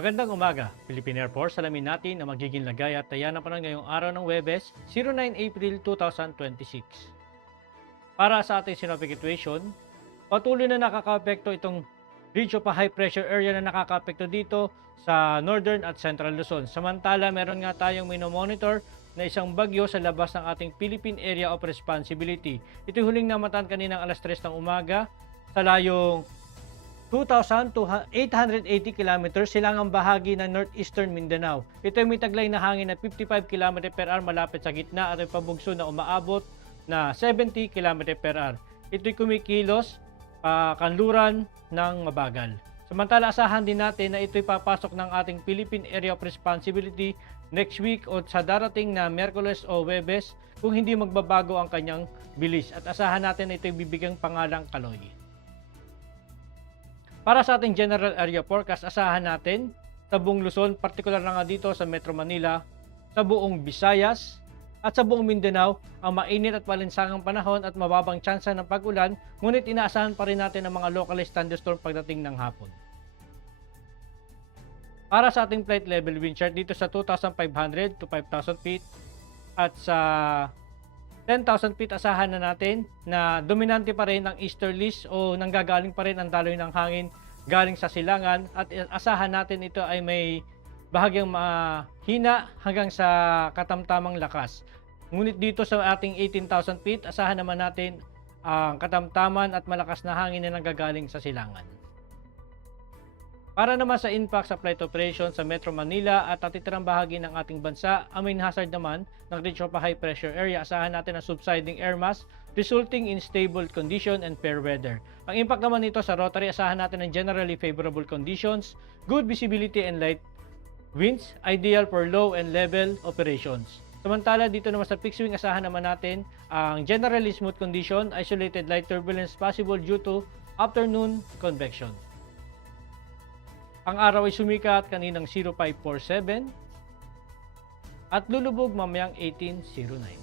Magandang umaga, Philippine Air Force. Alamin natin ang magiging lagay at taya ng panahon ngayong araw ng Huwebes, 09 April 2026. Para sa ating synoptic situation, patuloy na nakakaapekto itong ridge of a high pressure area na nakakaapekto dito sa Northern at Central Luzon. Samantala, meron nga tayong minomonitor na isang bagyo sa labas ng ating Philippine Area of Responsibility. Ito huling namatan kaninang alas 3 ng umaga sa layong 2,880 km silangang bahagi ng northeastern Mindanao. Ito ay may taglay na hangin na 55 km per hour malapit sa gitna at ay pabugso na umaabot na 70 km per hour. Ito'y kumikilos kanluran ng mabagal. Samantala, asahan din natin na ito'y papasok ng ating Philippine Area of Responsibility next week o sa darating na Miyerkules o Huwebes kung hindi magbabago ang kanyang bilis. At asahan natin na ito'y bibigyang pangalang Kaloy. Para sa ating general area forecast, asahan natin sa buong Luzon, partikular na nga dito sa Metro Manila, sa buong Visayas at sa buong Mindanao, ang mainit at malinsangang panahon at mababang tsansa ng pag-ulan, ngunit inaasahan pa rin natin ang mga localized thunderstorm pagdating ng hapon. Para sa ating flight level wind chart dito sa 2,500 to 5,000 feet at sa 10,000 feet, asahan na natin na dominante pa rin ang easterlies o nanggagaling pa rin ang daloy ng hangin galing sa silangan at asahan natin ito ay may bahagyang mahina hanggang sa katamtamang lakas. Ngunit dito sa ating 18,000 feet, asahan naman natin ang katamtaman at malakas na hangin na nanggagaling sa silangan. Para naman sa impact sa flight operation sa Metro Manila at natitirang bahagi ng ating bansa, ang main hazard naman ng ridge of a high pressure area, asahan natin ang subsiding air mass resulting in stable condition and fair weather. Ang impact naman nito sa rotary, asahan natin ng generally favorable conditions, good visibility and light winds, ideal for low and level operations. Samantala, dito naman sa fixed wing, asahan naman natin ang generally smooth condition, isolated light turbulence possible due to afternoon convection. Ang araw ay sumikat kaninang 0547 at lulubog mamayang 1809.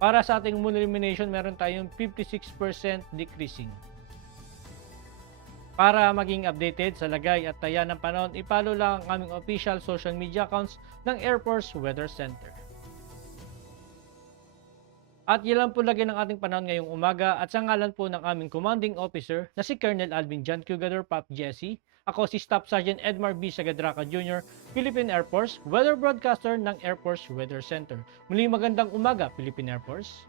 Para sa ating moon illumination, meron tayong 56% decreasing. Para maging updated sa lagay at taya ng panahon, ipalo lang ang aming official social media accounts ng Air Force Weather Center. At yan lang po lagi ng ating panahon ngayong umaga at sa ngalan po ng aming commanding officer na si Colonel Alvin John Cugador Pop Jesse, ako si Staff Sergeant Edmar B. Sagadraca Jr., Philippine Air Force Weather Broadcaster ng Air Force Weather Center. Muli magandang umaga, Philippine Air Force.